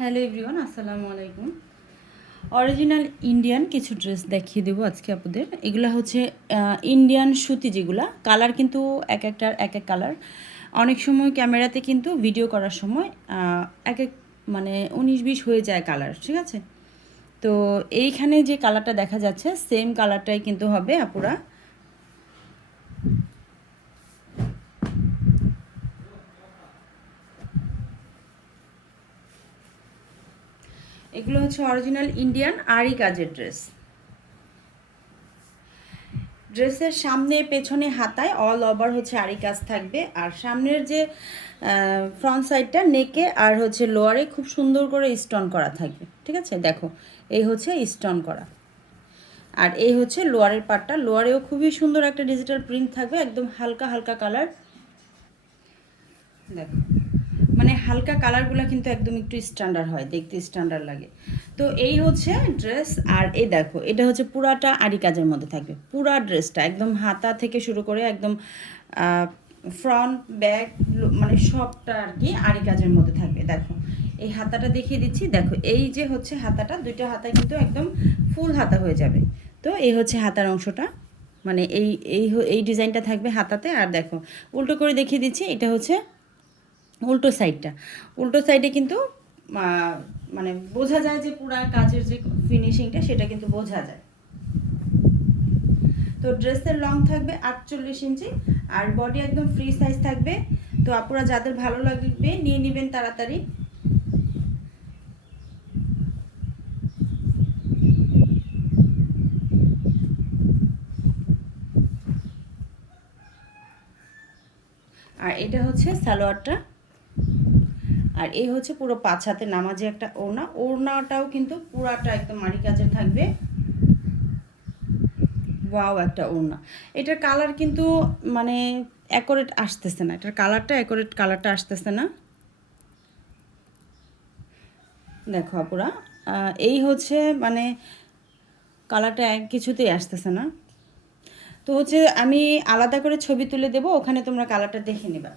Hello everyone, আসসালামু আলাইকুম। Original Indian কিছু ড্রেস দেখিয়ে দেবো আজকে আপনাদের। এগুলো হচ্ছে ইন্ডিয়ান সুতি, যেগুলা কালার কিন্তু এক একটার এক এক কালার। অনেক সময় ক্যামেরাতে কিন্তু ভিডিও করার সময় এক এক মানে 19-20 হয়ে যায় কালার, ঠিক আছে? তো এইখানে যে কালারটা দেখা যাচ্ছে সেম কালারটাই কিন্তু হবে আপুরা। এগুলো হচ্ছে অরিজিনাল ইন্ডিয়ান আরি কাজের ড্রেস। ড্রেসের সামনে পেছনে হাতায় অল ওভার হচ্ছে আরি কাজ থাকবে, আর সামনের যে ফ্রন্ট সাইডটা নেকে আর হচ্ছে লোয়ারে খুব সুন্দর করে স্টোন করা থাকবে, ঠিক আছে? দেখো, এই হচ্ছে স্টোন করা, আর এই হচ্ছে লোয়ারের পার্টটা। লোয়ারেও খুবই সুন্দর একটা ডিজিটাল প্রিন্ট থাকবে, একদম হালকা হালকা কালার। দেখো, মানে হালকা কালারগুলো কিন্তু একদম একটু স্ট্যান্ডার্ড হয়, দেখতে স্ট্যান্ডার্ড লাগে। তো এই হচ্ছে ড্রেস, আর এই দেখো এটা হচ্ছে পুরাটা আরি কাজের মধ্যে থাকবে। পুরা ড্রেসটা একদম হাতা থেকে শুরু করে একদম ফ্রন্ট ব্যাক মানে সবটা আর কি আরি কাজের মধ্যে থাকবে। দেখো, এই হাতাটা দেখিয়ে দিচ্ছি। দেখো, এই যে হচ্ছে হাতাটা, দুইটা হাতা কিন্তু একদম ফুল হাতা হয়ে যাবে। তো এই হচ্ছে হাতার অংশটা, মানে এই এই এই ডিজাইনটা থাকবে হাতাতে। আর দেখো, উল্টো করে দেখিয়ে দিচ্ছি, এটা হচ্ছে উল্টো সাইডটা। উল্টো সাইডে কিন্তু মানে বোঝা যায় যে পুরা কাজের যে ফিনিশিংটা সেটা কিন্তু বোঝা যায়। তো ড্রেসের লং থাকবে 48 ইঞ্চি, আর বডি একদম ফ্রি সাইজ থাকবে। তো আপনারা যাদের ভালো লাগবে নিয়ে নেবেন তাড়াতাড়ি। আর এটা হচ্ছে সালোয়ারটা, আর এই হচ্ছে পুরো 5 হাতে নামাজে একটা ওড়না। ওড়নাটাও কিন্তু পুরাটা একদম আরি কাজের থাকবে। ওয়াও, একটা ওড়না। এটার কালার কিন্তু মানে অ্যাকোরেট আসতেছে না, এটার কালারটা অ্যাকোরেট কালারটা আসতেছে না। দেখো আপুরা, এই হচ্ছে মানে কালারটা এক কিছুতেই আসতেছে না। তো হচ্ছে আমি আলাদা করে ছবি তুলে দেবো, ওখানে তোমরা কালারটা দেখে নেবা।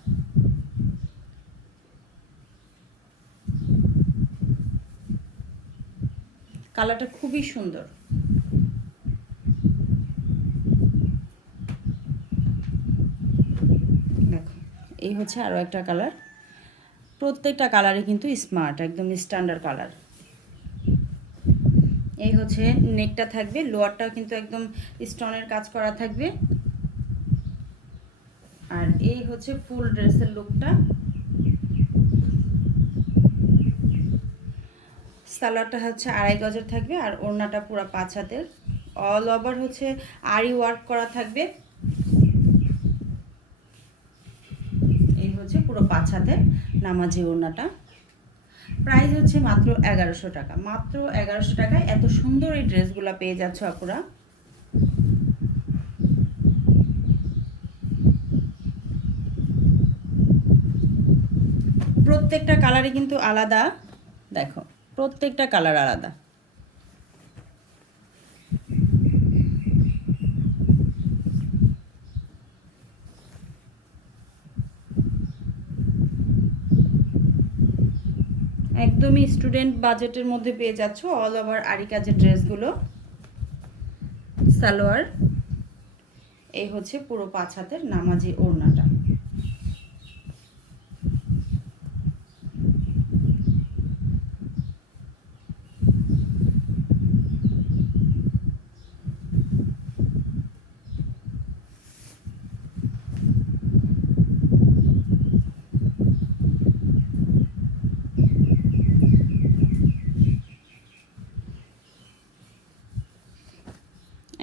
কালারটা খুবই সুন্দর। দেখো, এই হচ্ছে আরও একটা কালার। প্রত্যেকটা কালারে কিন্তু স্মার্ট, একদম স্ট্যান্ডার্ড কালার। এই হচ্ছে নেকটা থাকবে, লোয়ারটা কিন্তু একদম স্টোনের কাজ করা থাকবে। আর এই হচ্ছে ফুল ড্রেসের লুকটা। সালোয়ারটা হচ্ছে 2.5 গজের থাকবে, আর ওড়নাটা পুরো 5 হাতের। অল ওভার হচ্ছে আরি ওয়ার্ক করা থাকবে। এই হচ্ছে পুরো 5 হাতের নামাজি ওড়নাটা। প্রাইস হচ্ছে মাত্র 1100 টাকা। মাত্র 1100 টাকায় এত সুন্দর এই ড্রেসগুলো পেয়ে যাচ্ছ আপুরা। প্রত্যেকটা কালারে কিন্তু আলাদা। দেখো, প্রত্যেকটা কালার আলাদা। একদমই স্টুডেন্ট বাজেটের মধ্যে পেয়ে যাচ্ছ অল ওভার আরি কাজের ড্রেসগুলো। সালোয়ার, এই হচ্ছে পুরো 5 হাতের নামাজি ওড়নাটা।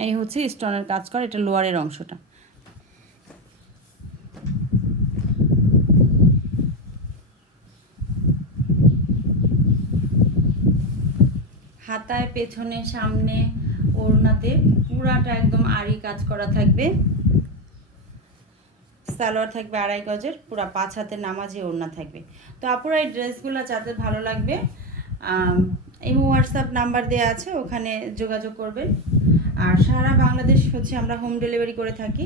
এই হচ্ছে স্টোনের কাজ করা, এটা লোয়ারের অংশটা। হাতায় পেছনে সামনে ওড়নাতে পুরাটা একদম আরি কাজ করা থাকবে। সালোয়ার থাকবে 2.5 গজের, পুরা 5 হাতের নামাজি ওড়না থাকবে। তো আপুরা এই ড্রেসগুলো যাদের ভালো লাগবে এই হোয়াটসঅ্যাপ নাম্বার দেওয়া আছে, ওখানে যোগাযোগ করবেন। আর সারা বাংলাদেশ হচ্ছে আমরা হোম ডেলিভারি করে থাকি।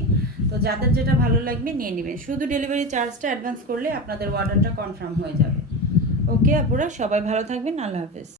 তো যাদের যেটা ভালো লাগবে নিয়ে নেবেন, শুধু ডেলিভারি চার্জটা অ্যাডভান্স করলে আপনাদের অর্ডারটা কনফার্ম হয়ে যাবে। ওকে আপুরা, সবাই ভালো থাকবেন, আল্লাহ হাফেজ।